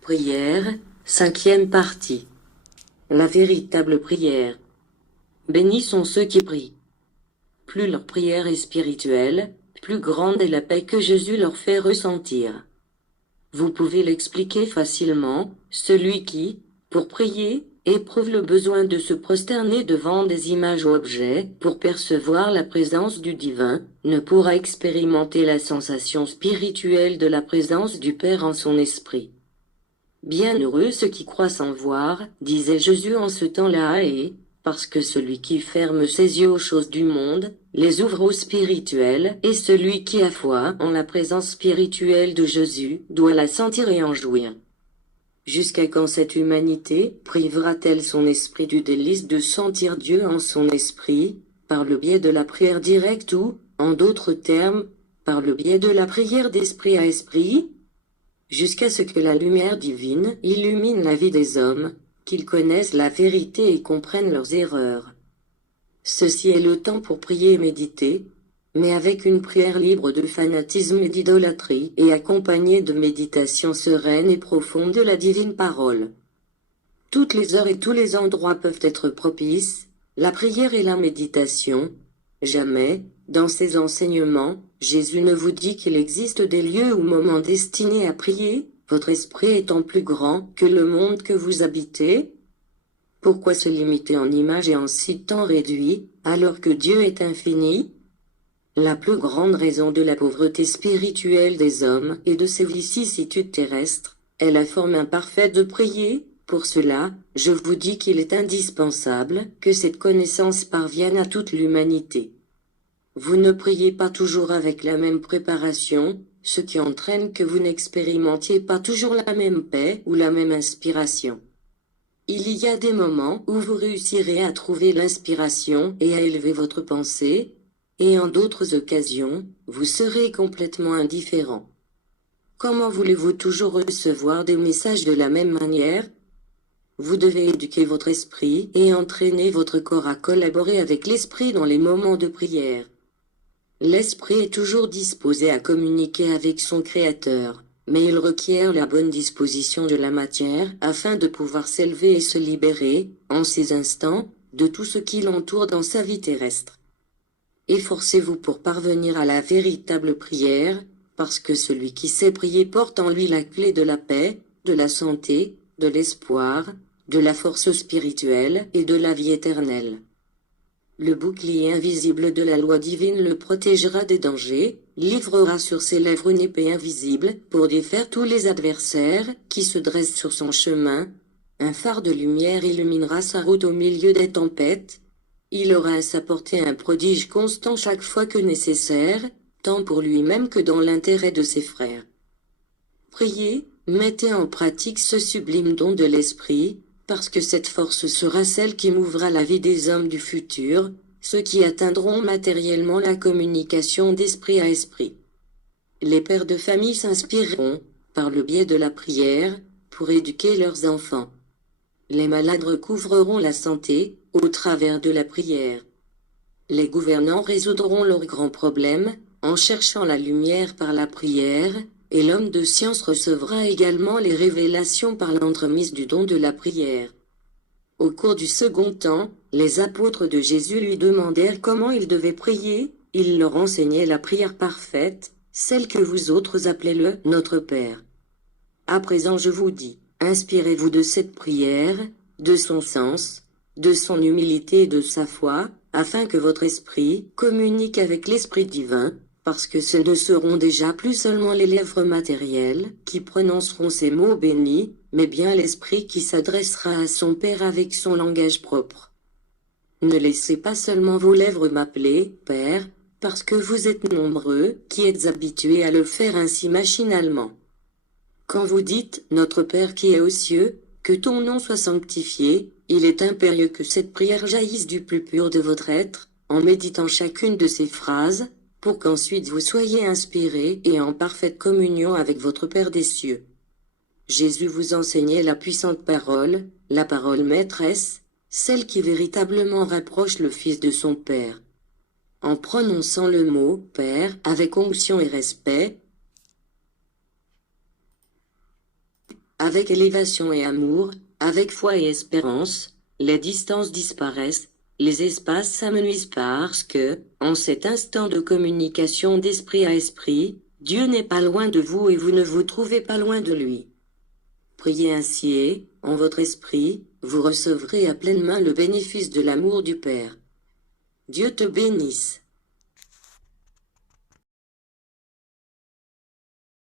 Prière, cinquième partie. La véritable prière. Bénis sont ceux qui prient. Plus leur prière est spirituelle, plus grande est la paix que Jésus leur fait ressentir. Vous pouvez l'expliquer facilement, celui qui, pour prier, éprouve le besoin de se prosterner devant des images ou objets pour percevoir la présence du divin, ne pourra expérimenter la sensation spirituelle de la présence du Père en son esprit. Bienheureux ceux qui croient sans voir, disait Jésus en ce temps-là et, parce que celui qui ferme ses yeux aux choses du monde, les ouvre au spirituel, et celui qui a foi en la présence spirituelle de Jésus, doit la sentir et en jouir. Jusqu'à quand cette humanité privera-t-elle son esprit du délice de sentir Dieu en son esprit, par le biais de la prière directe ou, en d'autres termes, par le biais de la prière d'esprit à esprit? Jusqu'à ce que la lumière divine illumine la vie des hommes, qu'ils connaissent la vérité et comprennent leurs erreurs. Ceci est le temps pour prier et méditer, mais avec une prière libre de fanatisme et d'idolâtrie et accompagnée de méditation sereine et profonde de la divine parole. Toutes les heures et tous les endroits peuvent être propices, la prière et la méditation. Jamais, dans ses enseignements, Jésus ne vous dit qu'il existe des lieux ou moments destinés à prier, votre esprit étant plus grand que le monde que vous habitez. Pourquoi se limiter en images et en si temps réduit, alors que Dieu est infini? La plus grande raison de la pauvreté spirituelle des hommes et de ces vicissitudes terrestres est la forme imparfaite de prier. Pour cela, je vous dis qu'il est indispensable que cette connaissance parvienne à toute l'humanité. Vous ne priez pas toujours avec la même préparation, ce qui entraîne que vous n'expérimentiez pas toujours la même paix ou la même inspiration. Il y a des moments où vous réussirez à trouver l'inspiration et à élever votre pensée, et en d'autres occasions, vous serez complètement indifférent. Comment voulez-vous toujours recevoir des messages de la même manière? Vous devez éduquer votre esprit et entraîner votre corps à collaborer avec l'esprit dans les moments de prière. L'esprit est toujours disposé à communiquer avec son Créateur, mais il requiert la bonne disposition de la matière afin de pouvoir s'élever et se libérer, en ces instants, de tout ce qui l'entoure dans sa vie terrestre. Efforcez-vous pour parvenir à la véritable prière, parce que celui qui sait prier porte en lui la clé de la paix, de la santé, de l'espoir, de la force spirituelle et de la vie éternelle. Le bouclier invisible de la loi divine le protégera des dangers, livrera sur ses lèvres une épée invisible pour défaire tous les adversaires qui se dressent sur son chemin. Un phare de lumière illuminera sa route au milieu des tempêtes. Il aura à sa portée un prodige constant chaque fois que nécessaire, tant pour lui-même que dans l'intérêt de ses frères. Priez, mettez en pratique ce sublime don de l'esprit, parce que cette force sera celle qui mouvra la vie des hommes du futur, ceux qui atteindront matériellement la communication d'esprit à esprit. Les pères de famille s'inspireront, par le biais de la prière, pour éduquer leurs enfants. Les malades recouvreront la santé, au travers de la prière. Les gouvernants résoudront leurs grands problèmes, en cherchant la lumière par la prière, et l'homme de science recevra également les révélations par l'entremise du don de la prière. Au cours du second temps, les apôtres de Jésus lui demandèrent comment ils devaient prier, il leur enseignait la prière parfaite, celle que vous autres appelez le « Notre Père ». À présent je vous dis, inspirez-vous de cette prière, de son sens, de son humilité et de sa foi, afin que votre esprit communique avec l'Esprit divin, parce que ce ne seront déjà plus seulement les lèvres matérielles qui prononceront ces mots bénis, mais bien l'esprit qui s'adressera à son Père avec son langage propre. Ne laissez pas seulement vos lèvres m'appeler « Père », parce que vous êtes nombreux qui êtes habitués à le faire ainsi machinalement. Quand vous dites « Notre Père qui est aux cieux », que ton nom soit sanctifié, il est impérieux que cette prière jaillisse du plus pur de votre être, en méditant chacune de ces phrases, pour qu'ensuite vous soyez inspirés et en parfaite communion avec votre Père des cieux. Jésus vous enseignait la puissante parole, la parole maîtresse, celle qui véritablement rapproche le Fils de son Père. En prononçant le mot « Père » avec onction et respect, avec élévation et amour, avec foi et espérance, les distances disparaissent, les espaces s'amenuisent parce que, en cet instant de communication d'esprit à esprit, Dieu n'est pas loin de vous et vous ne vous trouvez pas loin de lui. Priez ainsi et, en votre esprit, vous recevrez à pleine main le bénéfice de l'amour du Père. Dieu te bénisse.